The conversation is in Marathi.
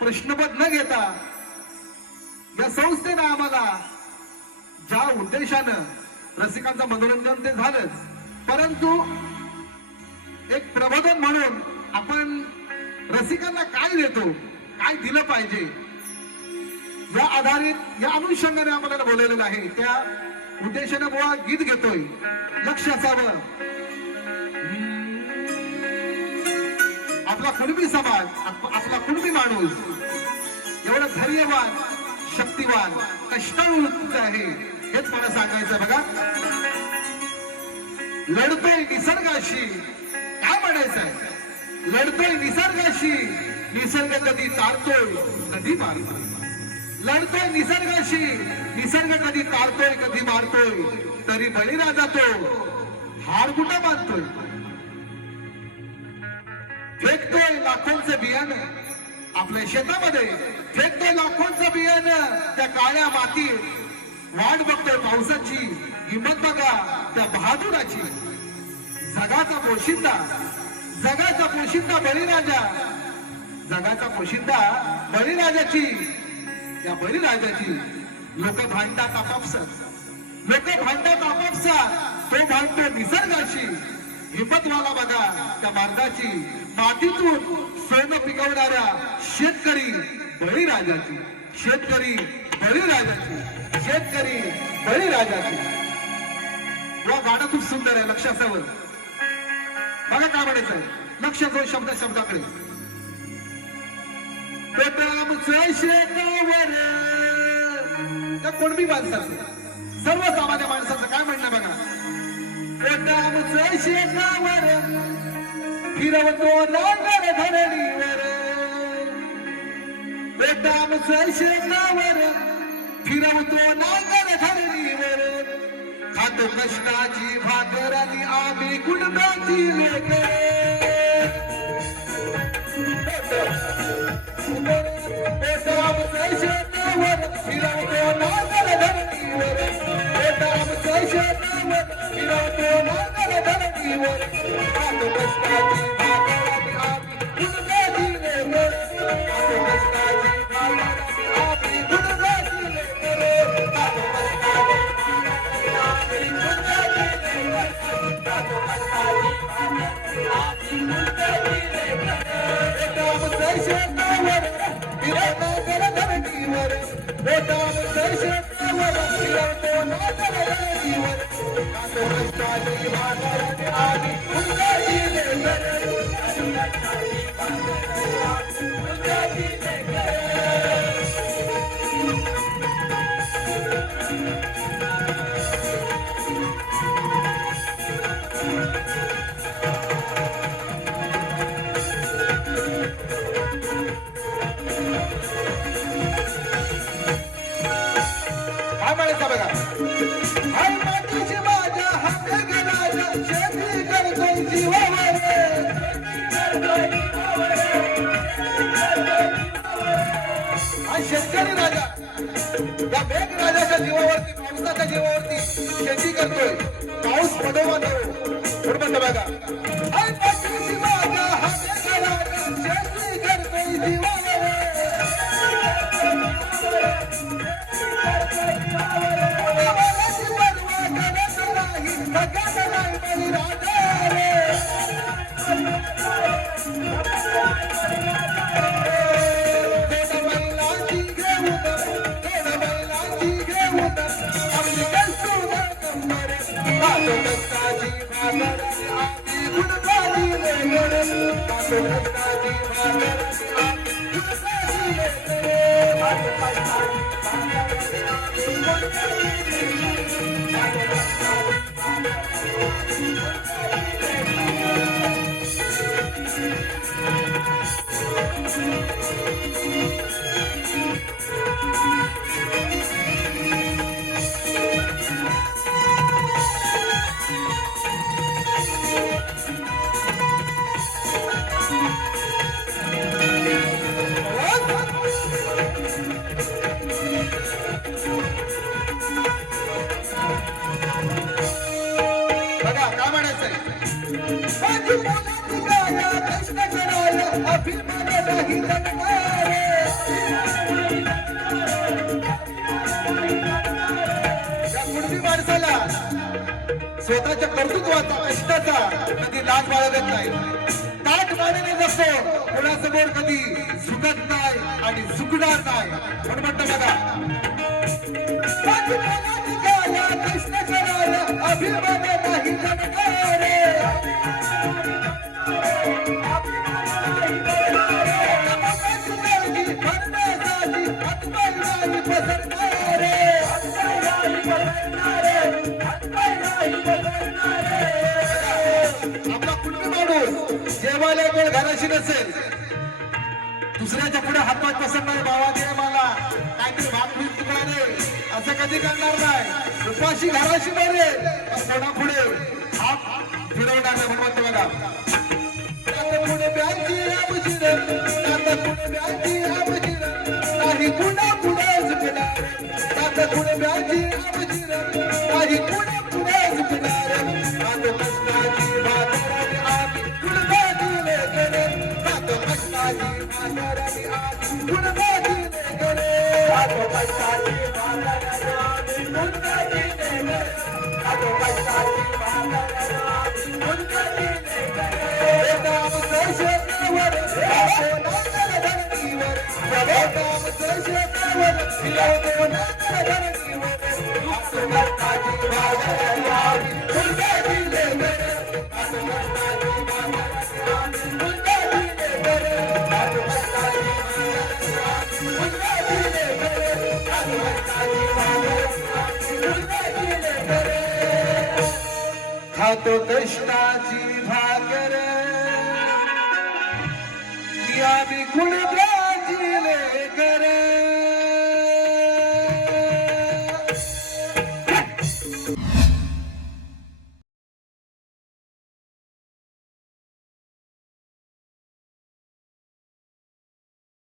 प्रश्नपद न घेता या संस्थेनं आम्हाला ज्या उद्देशानं रसिकांचं मनोरंजन ते झालंच, परंतु एक प्रबोधन म्हणून आपण रसिकांना काय देतो, काय दिलं पाहिजे या आधारित या अनुषंगाने आम्हाला बोलवलेलं आहे. त्या उद्देशाने बुवा गीत घेतोय. लक्ष असावं, आपला कुणबी समाज, आपला कुणबी माणूस एवढं धैर्यवान, शक्तिवान, कष्टाळू आहे हेच मला सांगायचं. बघा, लढतोय निसर्गाशी, काय म्हणायचंय? लढतोय निसर्गाशी, निसर्ग कधी तारतोय कधी मारतोय. लढतोय निसर्गाशी, निसर्ग कधी तारतोय कधी मारतोय, तरी बळीराजा तो हार कुठं बांधतोय. फेकतोय लाखोंचं बियाणं आपल्या शेतामध्ये, फेकतोय लाखोंचं बियाणं त्या काळ्या मातीत, वाट बघतोय पावसाची. हिंमत बघा त्या बहादुराची. जगाचा पोशिंदा, जगाचा पोशिंदा बळीराजा, जगाचा पोशिंदा बळीराजाची. या बळीराजाची लोक भांडतात आपापसात, लोक भांडतात आपापसात. तो भांडतो निसर्गाशी. हिंमतवाला बघा त्या मार्गाची, मातीतून सोनं पिकवणाऱ्या शेतकरी बळीराजाची. शेतकरी बळीराजाची, शेतकरी बळीराजाची. वा गाणं खूप सुंदर आहे, लक्ष असावं. बघा काय म्हणायचं, लक्ष जाऊ शब्द शब्दाकडे. आमचं शेतावर, त्या कुणबी माणसाचं, सर्वसामान्य माणसाचं काय म्हणणं बघा. आमचं शेतावर फिरवतो नांगर धरणीवर, आमचं शेतावर फिरवतो नांगर धरणीवर. खातो कष्टाची भाकर आणि आम्ही कुणब्याची लेकरं. आमचं शेतावर फिरवतो नांगर धरणीवर, आमचं शेतावर फिरवतो नांगर धरणीवर. खातो कष्टाची भाकर आणि आम्ही कुणब्याची लेकरं. खातो कष्टाची भाकर आणि आम्ही कुणब्याची लेकरं. खातो कष्टाची शेतकरी राजा या मेघ राजाच्या जीवावरती, पावसाच्या जीवावरती शेती करतोय. पाऊस पडो वा नको, पुढे म्हणतो बघा. शेती करतोय जीवावर, बघा काय म्हणायचं. मुलांनी गाया कृष्ण कराया अभिमान नाही जगणार या कुणबी माणसाला स्वतःच्या कर्तृत्वाचा कष्टाचा कधी लाज बाळगत नाही ताट मानेने जसं कोणासमोर कधी झुकत नाही आणि झुकणार नाही म्हणून म्हणतो बघा कृष्ण कराया अभिमान नाही जगणार आपला कुटुंबी माणूस जेवायला वेळ घराशी नसेल दुसऱ्याच्या पुढे हातपात पसंत नाही बाबा दे मला काहीतरी भात पीठ तुकडा रे असं कधी करणार नाही उपाशी घराशी बरे कोणा पुढे हात फिरवणार नाही म्हणतो बघा पुढे ब्यांची आमची पुढे ब्यांची आमची नाही कुणा पुढे झुकणार पुढे ब्यांची आमची नाही कुणा पुढे झुकणार आता कष्टाची बाजाराने आम्ही कुणबा दिले गेले आता कष्टाची बाजाराने आम्ही कुणबा दिले गेले आता कष्टाची बाजाराने आम्ही कुणबा दिले गेले आता कष्टाची बाजाराने आम्ही कुणबा दिले गेले आमचं शेतावर नांगर धरणीवर आमचं शेतावर नांगर धरणीवर आता कष्टाची बाजाराने आम्ही कुणबा दिले गेले आता कष्टाची बाजाराने आम्ही कुणबा दिले गेले आता कष्टाची खातो कष्टाची भाकर ती आम्ही कुणबा